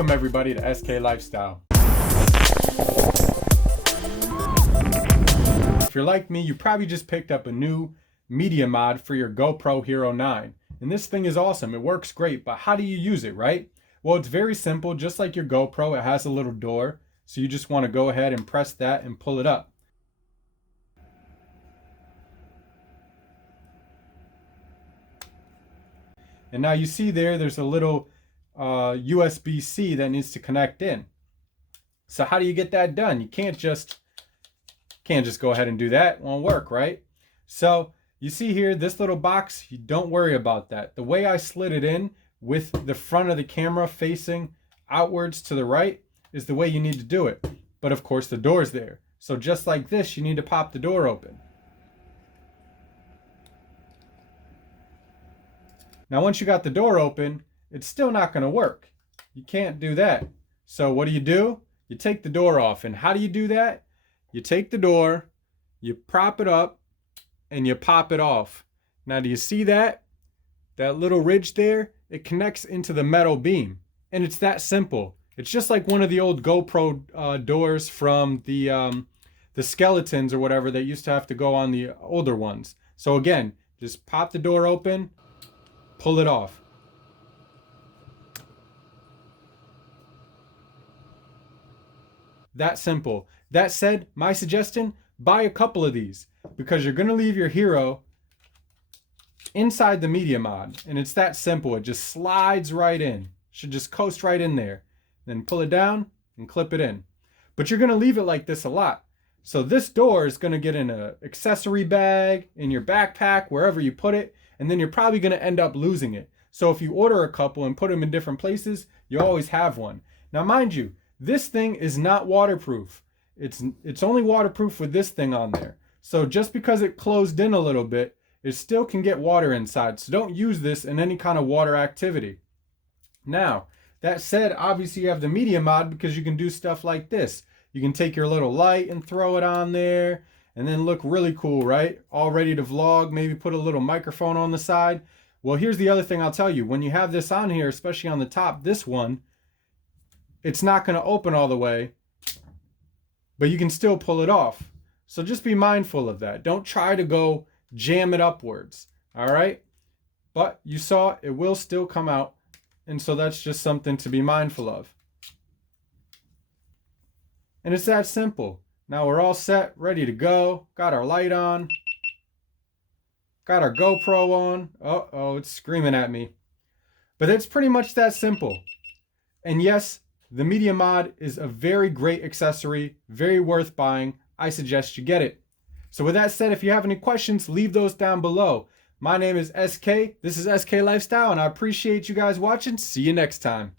Welcome everybody to SK Lifestyle. If you're like me, you probably just picked up a new media mod for your GoPro Hero 9. And this thing is awesome. It works great, but how do you use it, right? Well, it's very simple. Just like your GoPro, it has a little door. So you just want to go ahead and press that and pull it up. And now you see there's a little USB-C that needs to connect in. So how do you get that done? You can't just go ahead and do that. It won't work, right? So you see here, this little box, you don't worry about that. The way I slid it in with the front of the camera facing outwards to the right is the way you need to do it. But of course the door's there. So just like this, you need to pop the door open. Now once you got the door open, it's still not going to work. You can't do that. So what do? You take the door off. And how do you do that? You take the door, you prop it up, and you pop it off. Now do you see that? That little ridge there? It connects into the metal beam. And it's that simple. It's just like one of the old GoPro doors from the skeletons or whatever that used to have to go on the older ones. So again, just pop the door open, pull it off. That simple. That said, my suggestion, buy a couple of these because you're going to leave your Hero inside the media mod. And it's that simple. It just slides right in. Should just coast right in there. Then pull it down and clip it in. But you're going to leave it like this a lot. So this door is going to get in an accessory bag, in your backpack, wherever you put it. And then you're probably going to end up losing it. So if you order a couple and put them in different places, you always have one. Now mind you, this thing is not waterproof. It's only waterproof with this thing on there. So just because it closed in a little bit, it still can get water inside. So don't use this in any kind of water activity. Now, that said, obviously you have the media mod because you can do stuff like this. You can take your little light and throw it on there and then look really cool, right? All ready to vlog, maybe put a little microphone on the side. Well, here's the other thing I'll tell you. When you have this on here, especially on the top, this one, it's not going to open all the way, but you can still pull it off. So just be mindful of that. Don't try to go jam it upwards, all right? But you saw it will still come out, and so that's just something to be mindful of. And it's that simple. Now we're all set, ready to go. Got our light on. Got our GoPro on. Uh-oh, it's screaming at me. But it's pretty much that simple. And yes, the media mod is a very great accessory, very worth buying. I suggest you get it. So with that said, if you have any questions, leave those down below. My name is SK. This is SK Lifestyle, and I appreciate you guys watching. See you next time.